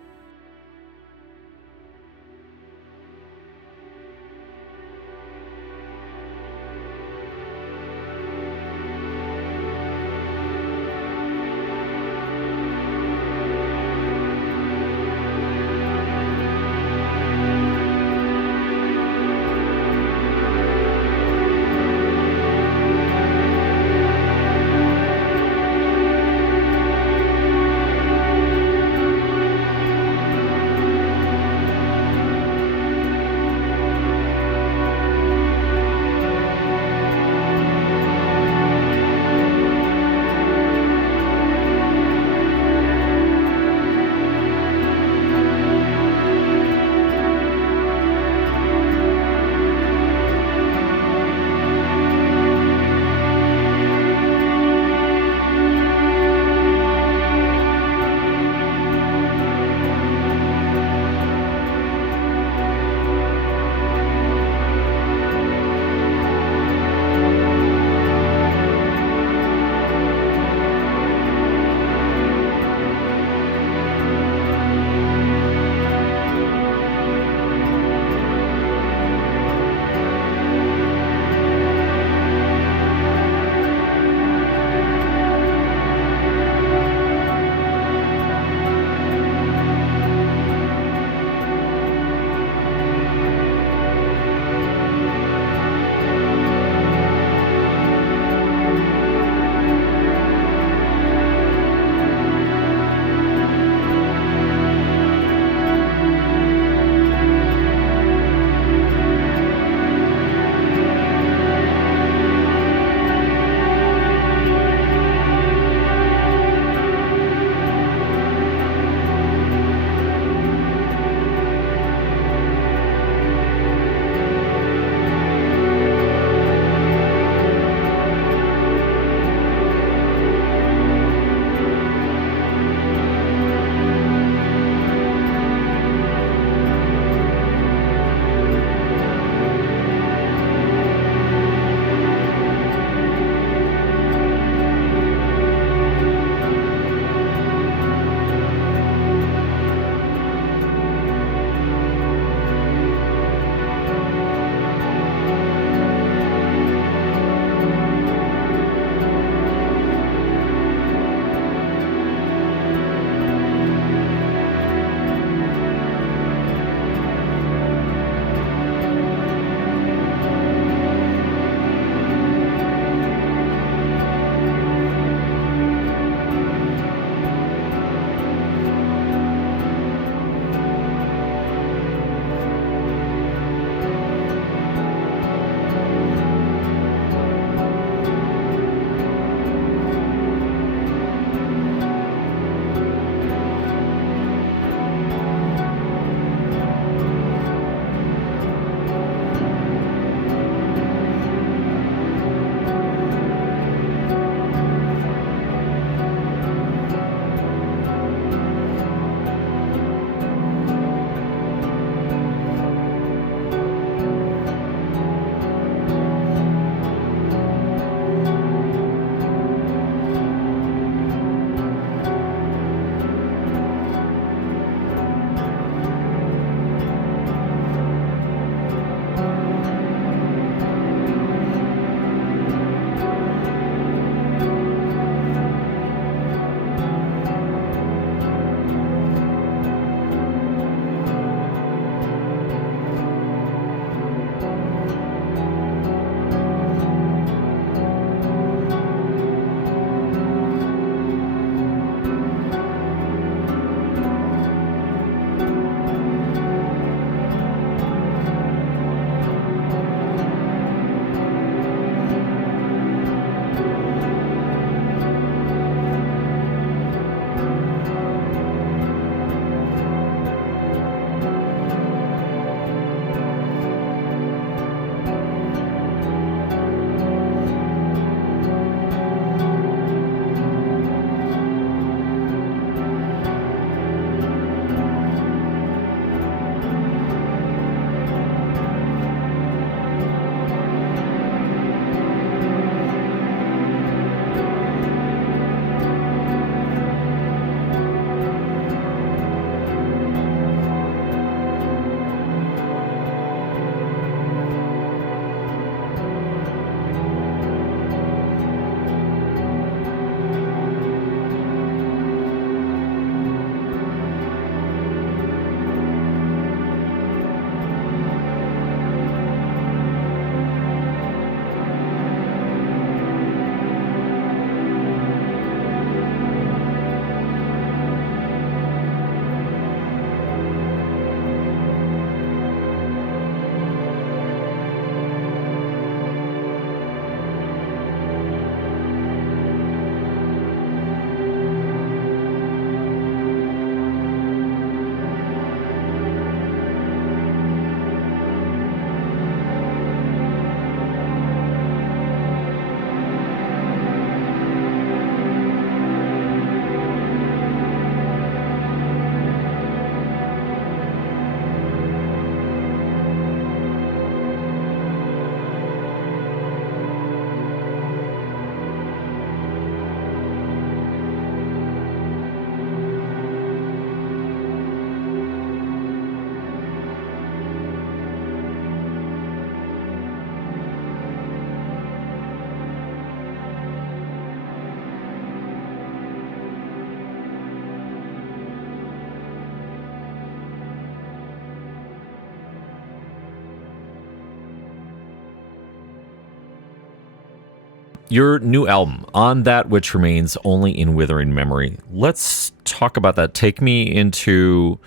your new album, On That Which Remains Only in Withering Memory. Let's talk about that. Take me into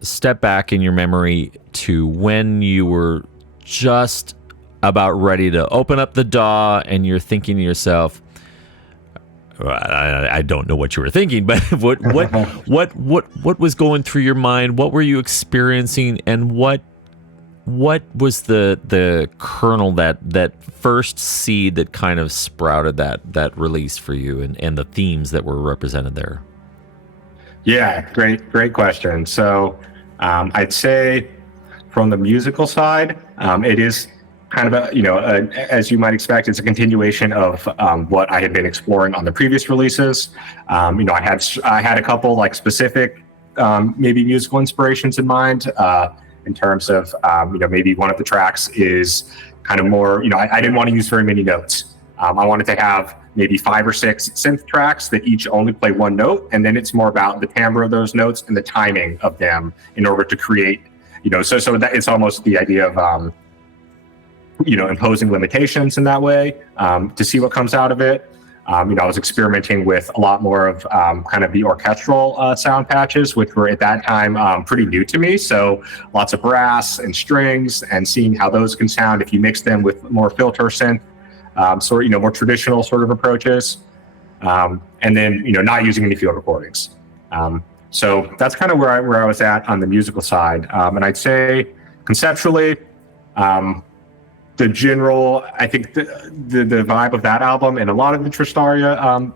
step back in your memory to when you were just about ready to open up the DAW and you're thinking to yourself, I don't know what you were thinking, but what was going through your mind? What were you experiencing, and what was the kernel, that first seed that kind of sprouted that release for you, and the themes that were represented there? Yeah, great question. So I'd say from the musical side, it is kind of as you might expect, it's a continuation of what I had been exploring on the previous releases. I had a couple like specific maybe musical inspirations in mind in terms of maybe one of the tracks is kind of more, I didn't want to use very many notes. I wanted to have maybe 5 or 6 synth tracks that each only play one note, and then it's more about the timbre of those notes and the timing of them in order to create, so that it's almost the idea of imposing limitations in that way to see what comes out of it. I was experimenting with a lot more of kind of the orchestral sound patches, which were at that time pretty new to me. So lots of brass and strings, and seeing how those can sound if you mix them with more filter synth, more traditional sort of approaches. And then, not using any field recordings. So that's kind of where I was at on the musical side. And I'd say conceptually, the general, I think the vibe of that album and a lot of the Trystaria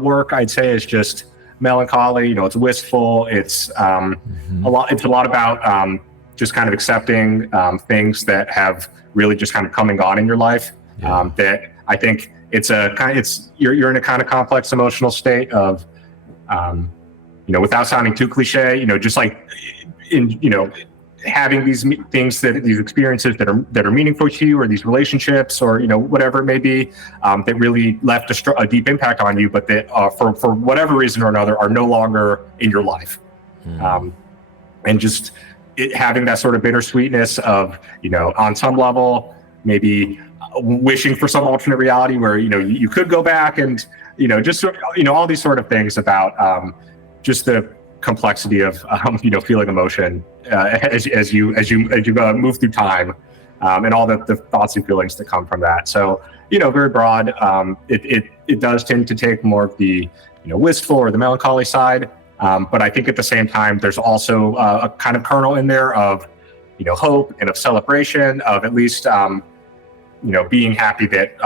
work, I'd say, is just melancholy. It's wistful. It's a lot about just kind of accepting things that have really just kind of come and gone in your life. Yeah. That I think you're in a kind of complex emotional state of, without sounding too cliche, just like having these things, these experiences that are meaningful to you, or these relationships, or whatever it may be, that really left a deep impact on you, but that for whatever reason or another are no longer in your life. And just having that sort of bittersweetness of on some level maybe wishing for some alternate reality where you could go back, and just all these sort of things about just the complexity of feeling emotion as you move through time, and all the thoughts and feelings that come from that. So very broad. It does tend to take more of the wistful or the melancholy side, but I think at the same time there's also a kind of kernel in there of hope and of celebration, of at least being happy that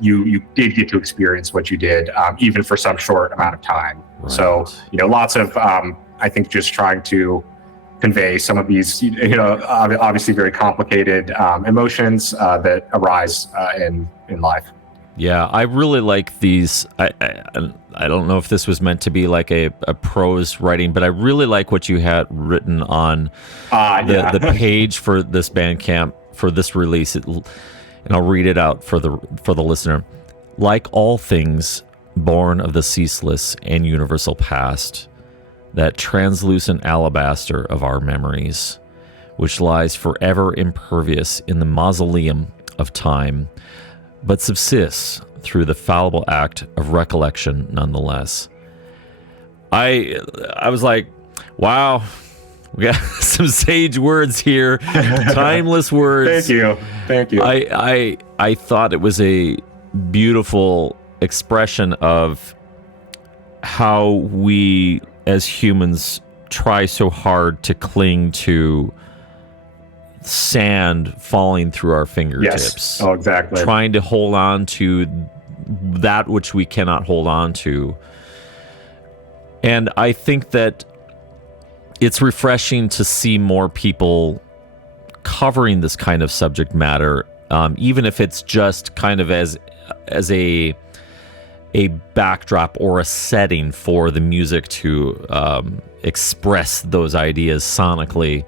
you did get to experience what you did, even for some short amount of time. Right. So lots of I think just trying to convey some of these obviously very complicated emotions that arise in life. Yeah, I really like these. I don't know if this was meant to be like a prose writing, but I really like what you had written on the page for this Bandcamp for this release. And I'll read it out for the listener. Like all things born of the ceaseless and universal past, that translucent alabaster of our memories, which lies forever impervious in the mausoleum of time, but subsists through the fallible act of recollection nonetheless. I was like, wow, we got some sage words here, timeless words. Thank you. I thought it was a beautiful expression of how we as humans try so hard to cling to sand falling through our fingertips. Yes. Oh, exactly. Trying to hold on to that which we cannot hold on to. And I think that it's refreshing to see more people covering this kind of subject matter, even if it's just kind of as a backdrop or a setting for the music to express those ideas sonically.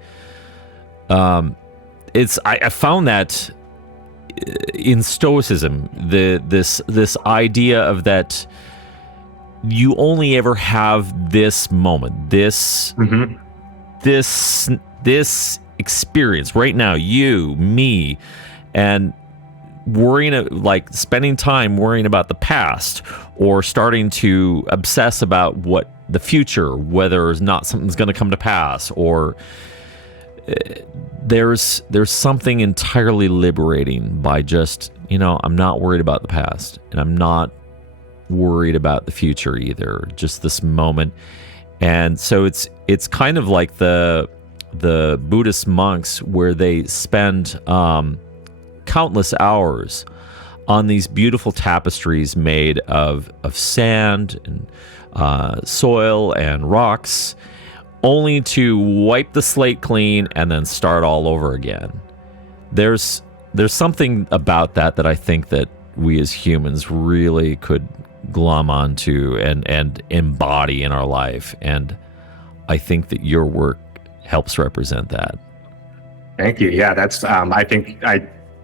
I found that in Stoicism, this idea of that you only ever have this moment, this experience right now, you, me, and like spending time worrying about the past, or starting to obsess about what the future, whether or not something's going to come to pass, or there's something entirely liberating by just, I'm not worried about the past, and I'm not worried about the future either, just this moment. And so it's kind of like the Buddhist monks, where they spend countless hours on these beautiful tapestries made of sand and soil and rocks, only to wipe the slate clean and then start all over again. There's something about that I think that we as humans really could glom onto and embody in our life, and I think that your work helps represent that. Thank you. Yeah, that's I think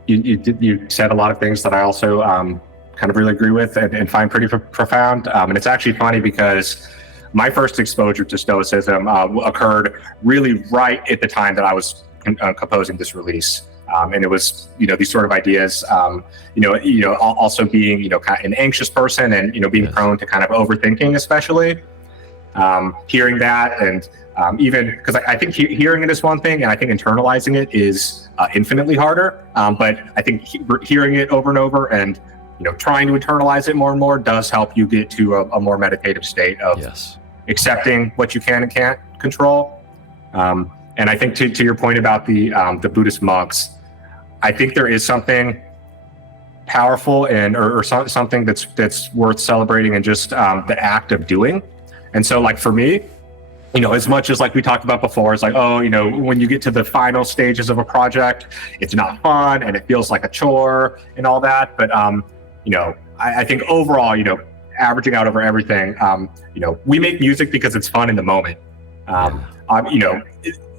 you said a lot of things that I also kind of really agree with and find pretty profound. And it's actually funny because my first exposure to Stoicism occurred really right at the time that I was composing this release. And it was, these sort of ideas, also being, kind of an anxious person and, being Yes. prone to kind of overthinking, especially. Hearing that, and even because I think hearing it is one thing, and I think internalizing it is infinitely harder. But I think hearing it over and over and, trying to internalize it more and more does help you get to a more meditative state of Yes. accepting what you can and can't control. And I think to your point about the Buddhist monks, I think there is something powerful or something that's worth celebrating in just the act of doing. And so, like, for me, as much as like we talked about before, it's like, when you get to the final stages of a project, it's not fun and it feels like a chore and all that. But I think overall, averaging out over everything, we make music because it's fun in the moment.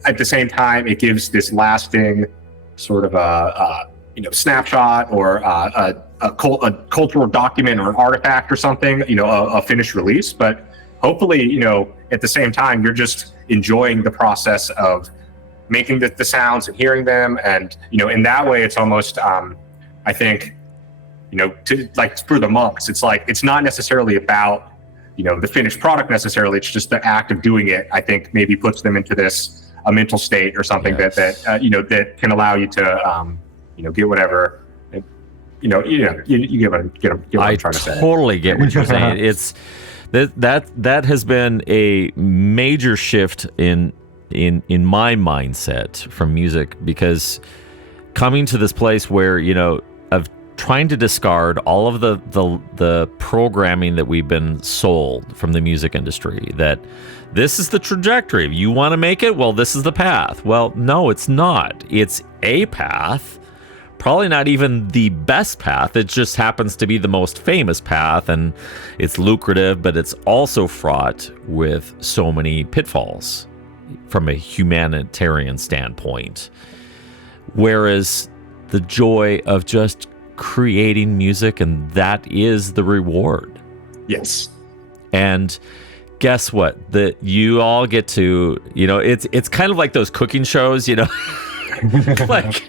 At the same time, it gives this lasting sort of a snapshot or a cultural document or an artifact or something, a finished release. But hopefully, at the same time, you're just enjoying the process of making the sounds and hearing them. And, in that way, it's almost, I think, for the monks, it's like, it's not necessarily about, the finished product necessarily. It's just the act of doing it, I think, maybe puts them into a mental state or something Yes. that can allow you to, get whatever, you get what I'm trying to say. I totally get what you're saying. It's that has been a major shift in my mindset from music, because coming to this place where, of trying to discard all of the programming that we've been sold from the music industry, that this is the trajectory. If you want to make it, well, this is the path. Well, no, it's not. It's a path. Probably not even the best path. It just happens to be the most famous path, and it's lucrative, but it's also fraught with so many pitfalls from a humanitarian standpoint. Whereas the joy of just creating music, and that is the reward. Yes. And guess what? That you all get to, it's kind of like those cooking shows, like,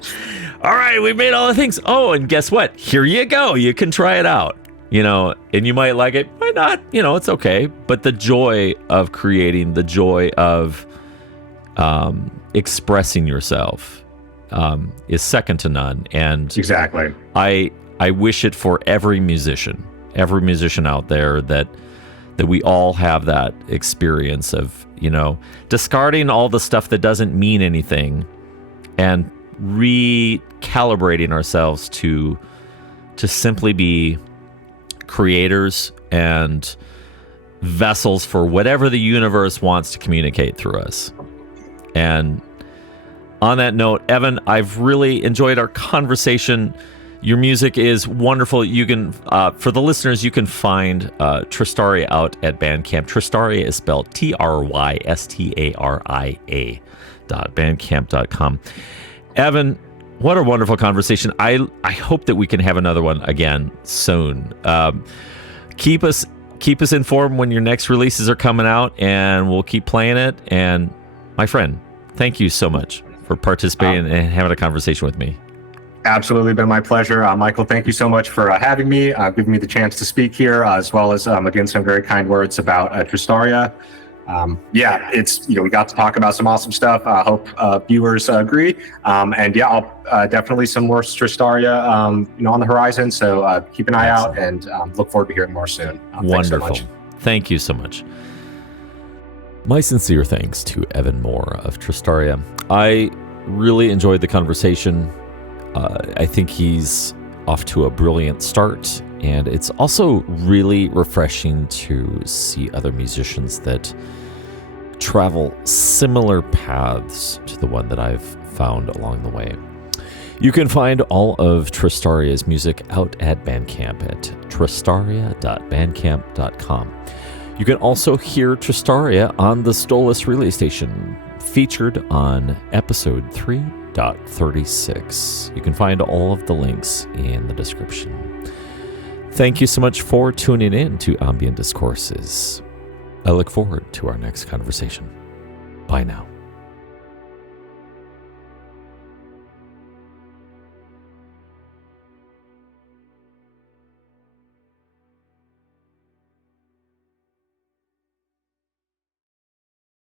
all right, we made all the things. Oh, and guess what? Here you go. You can try it out, and you might like it, might not, it's okay. But the joy of creating, the joy of expressing yourself is second to none. And Exactly. I wish it for every musician out there, that we all have that experience of, discarding all the stuff that doesn't mean anything and recalibrating ourselves to simply be creators and vessels for whatever the universe wants to communicate through us. And on that note, Evan, I've really enjoyed our conversation. Your music is wonderful. You can, for the listeners, you can find Trystaria out at Bandcamp. Trystaria is spelled Trystaria.bandcamp.com. Evan, what a wonderful conversation. I hope that we can have another one again soon. Keep us informed when your next releases are coming out, and we'll keep playing it. And my friend, thank you so much for participating and having a conversation with me. Absolutely been my pleasure. Michael, thank you so much for having me, giving me the chance to speak here, as well as, again, some very kind words about Trystaria. Yeah, it's, we got to talk about some awesome stuff. I hope viewers agree. And yeah, I'll definitely some more Trystaria, on the horizon. So keep an eye out and look forward to hearing more soon. Wonderful. Thanks so much. Thank you so much. My sincere thanks to Evan Moore of Trystaria. I really enjoyed the conversation. I think he's off to a brilliant start, and it's also really refreshing to see other musicians that travel similar paths to the one that I've found along the way. You can find all of Trystaria's music out at Bandcamp at trystaria.bandcamp.com. You can also hear Trystaria on the STOLACE relay station, featured on episode 3.36. You can find all of the links in the description. Thank you so much for tuning in to Ambient Discourses. I look forward to our next conversation. Bye now.